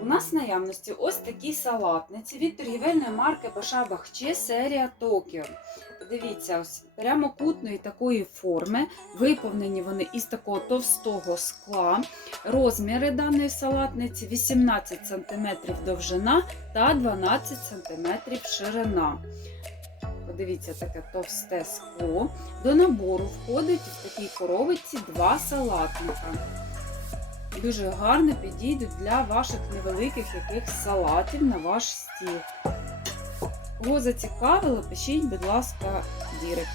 У нас в наявності ось такі салатниці від торгівельної марки Баша Бахче серія Токіо. Дивіться, ось прямокутної такої форми. Виповнені вони із такого товстого скла. Розміри даної салатниці 18 см довжина та 12 см ширина. Подивіться, таке товсте скло. До набору входить в такій коробочці два салатника. Дуже гарно підійдуть для ваших невеликих якихось салатів на ваш стіл. Кого зацікавило, пишіть, будь ласка, дірект.